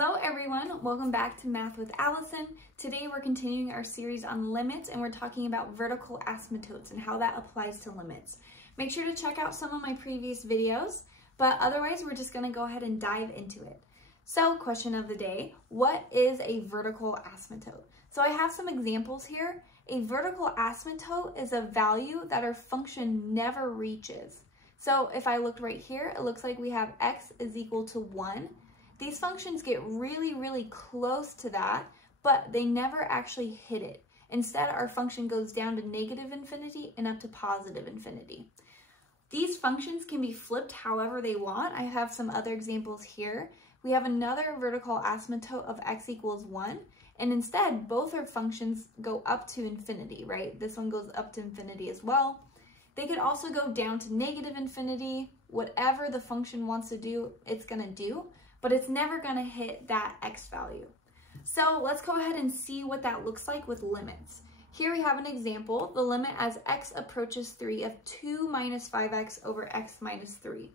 Hello everyone, welcome back to Math with Allison. Today we're continuing our series on limits and we're talking about vertical asymptotes and how that applies to limits. Make sure to check out some of my previous videos, but otherwise we're just going to go ahead and dive into it. So, question of the day, what is a vertical asymptote? So I have some examples here. A vertical asymptote is a value that our function never reaches. So if I looked right here, it looks like we have x is equal to 1. These functions get really close to that, but they never actually hit it. Instead, our function goes down to negative infinity and up to positive infinity. These functions can be flipped however they want. I have some other examples here. We have another vertical asymptote of x equals 1, and instead, both our functions go up to infinity, right? This one goes up to infinity as well. They could also go down to negative infinity. Whatever the function wants to do, it's gonna do, but it's never gonna hit that x value. So let's go ahead and see what that looks like with limits. Here we have an example, the limit as x approaches 3 of 2 minus 5x over x minus 3.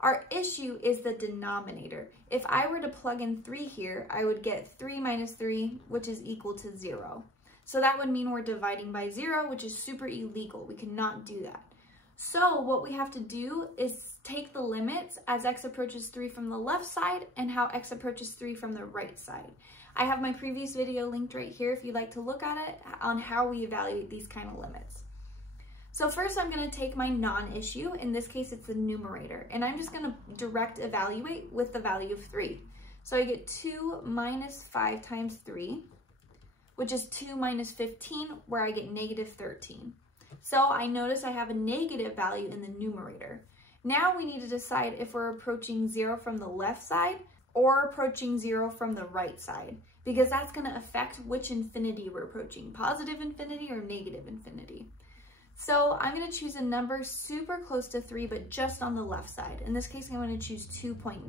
Our issue is the denominator. If I were to plug in 3 here, I would get 3 minus 3, which is equal to 0. So that would mean we're dividing by 0, which is super illegal. We cannot do that. So what we have to do is take the limits as x approaches 3 from the left side and how x approaches 3 from the right side. I have my previous video linked right here if you'd like to look at it on how we evaluate these kind of limits. So first I'm going to take my non-issue, in this case it's the numerator, and I'm just going to direct evaluate with the value of 3. So I get 2 minus 5 times 3, which is 2 minus 15, where I get negative 13. So I notice I have a negative value in the numerator. Now we need to decide if we're approaching 0 from the left side or approaching 0 from the right side, because that's going to affect which infinity we're approaching, positive infinity or negative infinity. So I'm going to choose a number super close to 3, but just on the left side. In this case, I'm going to choose 2.9.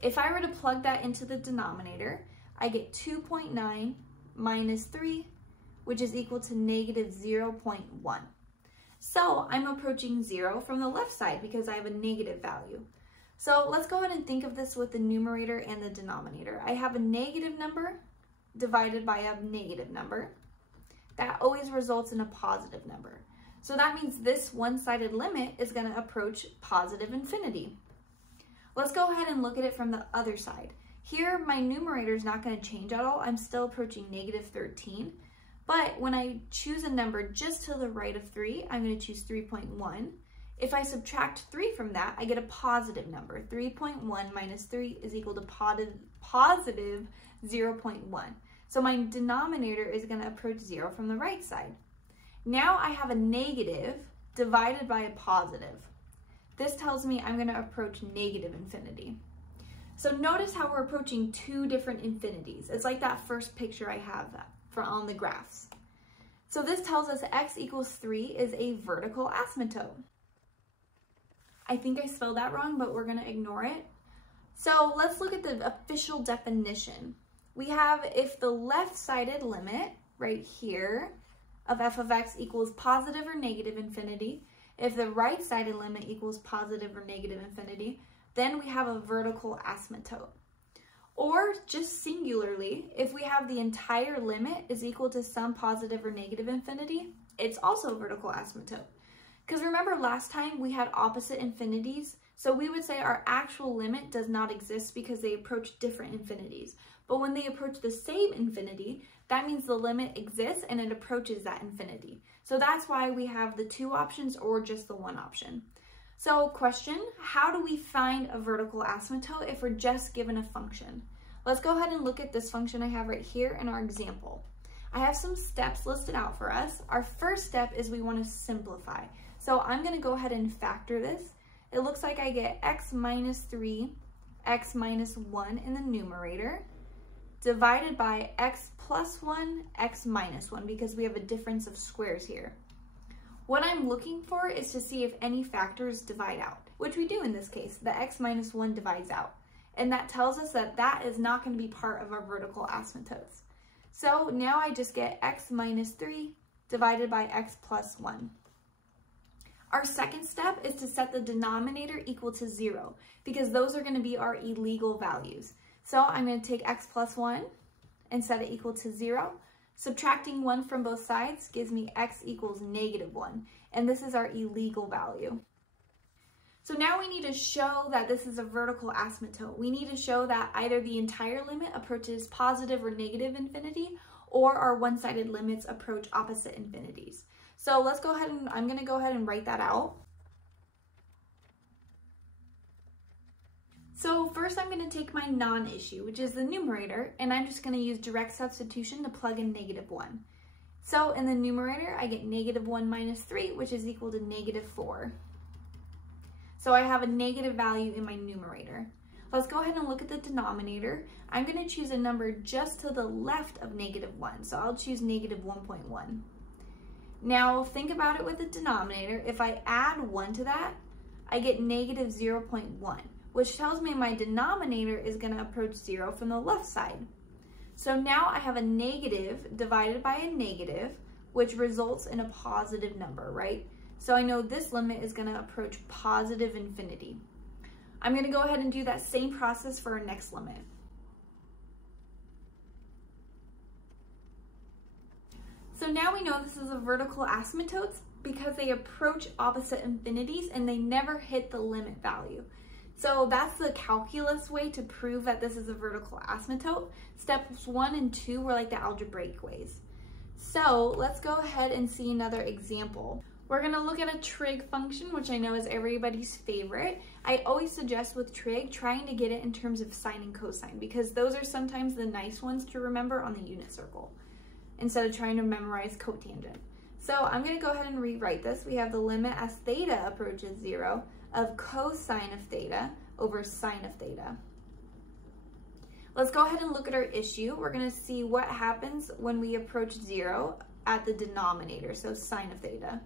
If I were to plug that into the denominator, I get 2.9 minus 3, which is equal to negative 0.1. So I'm approaching 0 from the left side because I have a negative value. So let's go ahead and think of this with the numerator and the denominator. I have a negative number divided by a negative number. That always results in a positive number. So that means this one-sided limit is going to approach positive infinity. Let's go ahead and look at it from the other side. Here, my numerator is not going to change at all. I'm still approaching negative 13. But when I choose a number just to the right of 3, I'm going to choose 3.1. If I subtract 3 from that, I get a positive number. 3.1 minus 3 is equal to positive 0.1. So my denominator is going to approach 0 from the right side. Now I have a negative divided by a positive. This tells me I'm going to approach negative infinity. So notice how we're approaching two different infinities. It's like that first picture I have on the graphs. So this tells us x equals 3 is a vertical asymptote. I think I spelled that wrong, but we're going to ignore it. So let's look at the official definition. We have if the left-sided limit right here of f of x equals positive or negative infinity, if the right-sided limit equals positive or negative infinity, then we have a vertical asymptote. Or just singularly, if we have the entire limit is equal to some positive or negative infinity, it's also a vertical asymptote. Because remember last time we had opposite infinities, so we would say our actual limit does not exist because they approach different infinities. But when they approach the same infinity, that means the limit exists and it approaches that infinity. So that's why we have the two options or just the one option. So question, how do we find a vertical asymptote if we're just given a function? Let's go ahead and look at this function I have right here in our example. I have some steps listed out for us. Our first step is we want to simplify. So I'm going to go ahead and factor this. It looks like I get x minus 3, x minus 1 in the numerator, divided by x plus 1, x minus 1, because we have a difference of squares here. What I'm looking for is to see if any factors divide out, which we do in this case. The x minus 1 divides out. And that tells us that that is not going to be part of our vertical asymptotes. So now I just get x minus 3 divided by x plus 1. Our second step is to set the denominator equal to 0, because those are going to be our illegal values. So I'm going to take x plus 1 and set it equal to 0. Subtracting 1 from both sides gives me x equals -1, and this is our illegal value. So now we need to show that this is a vertical asymptote. We need to show that either the entire limit approaches positive or negative infinity, or our one-sided limits approach opposite infinities. So let's go ahead and, I'm going to go ahead and write that out. So first I'm going to take my non-issue, which is the numerator, and I'm just going to use direct substitution to plug in -1. So in the numerator, I get -1 minus 3, which is equal to -4. So I have a negative value in my numerator. Let's go ahead and look at the denominator. I'm going to choose a number just to the left of -1, so I'll choose -1.1. Now think about it with the denominator. If I add 1 to that, I get -0.1. which tells me my denominator is going to approach 0 from the left side. So now I have a negative divided by a negative, which results in a positive number, right? So I know this limit is going to approach positive infinity. I'm going to go ahead and do that same process for our next limit. So now we know this is a vertical asymptotes because they approach opposite infinities and they never hit the limit value. So that's the calculus way to prove that this is a vertical asymptote. Steps 1 and 2 were like the algebraic ways. So let's go ahead and see another example. We're going to look at a trig function, which I know is everybody's favorite. I always suggest with trig trying to get it in terms of sine and cosine, because those are sometimes the nice ones to remember on the unit circle instead of trying to memorize cotangent. So I'm going to go ahead and rewrite this. We have the limit as theta approaches 0 of cosine of theta over sine of theta. Let's go ahead and look at our issue. We're going to see what happens when we approach 0 at the denominator, so sine of theta.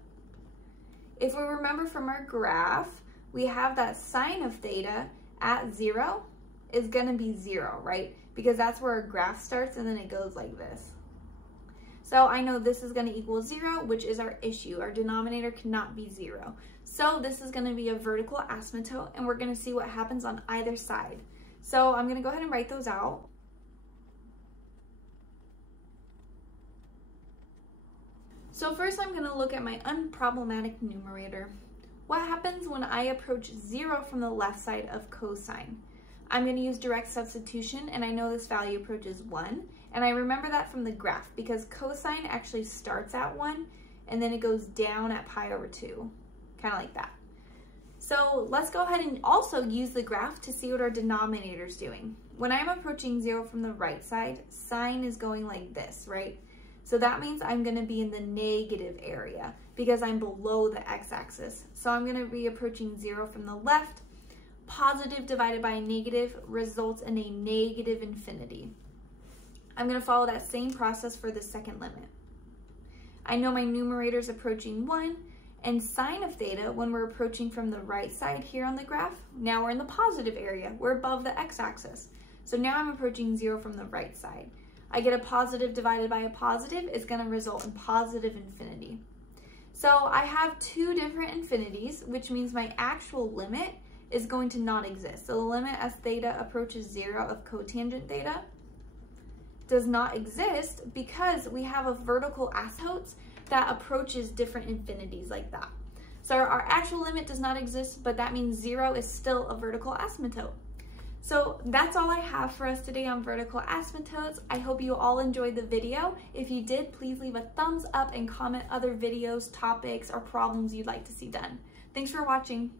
If we remember from our graph, we have that sine of theta at 0 is going to be 0, right? Because that's where our graph starts and then it goes like this. So I know this is going to equal 0, which is our issue. Our denominator cannot be 0. So this is going to be a vertical asymptote, and we're going to see what happens on either side. So I'm going to go ahead and write those out. So first I'm going to look at my unproblematic numerator. What happens when I approach 0 from the left side of cosine? I'm going to use direct substitution, and I know this value approaches 1. And I remember that from the graph because cosine actually starts at 1 and then it goes down at pi over 2, kind of like that. So let's go ahead and also use the graph to see what our denominator is doing. When I'm approaching 0 from the right side, sine is going like this, right? So that means I'm going to be in the negative area because I'm below the x-axis. So I'm going to be approaching 0 from the left. Positive divided by a negative results in a negative infinity. I'm going to follow that same process for the second limit. I know my numerator is approaching 1, and sine of theta, when we're approaching from the right side here on the graph, now we're in the positive area. We're above the x-axis. So now I'm approaching 0 from the right side. I get a positive divided by a positive is going to result in positive infinity. So I have two different infinities, which means my actual limit is going to not exist. So the limit as theta approaches 0 of cotangent theta does not exist because we have a vertical asymptotes that approaches different infinities like that. So our actual limit does not exist, but that means 0 is still a vertical asymptote. So that's all I have for us today on vertical asymptotes. I hope you all enjoyed the video. If you did, please leave a thumbs up and comment other videos, topics, or problems you'd like to see done. Thanks for watching.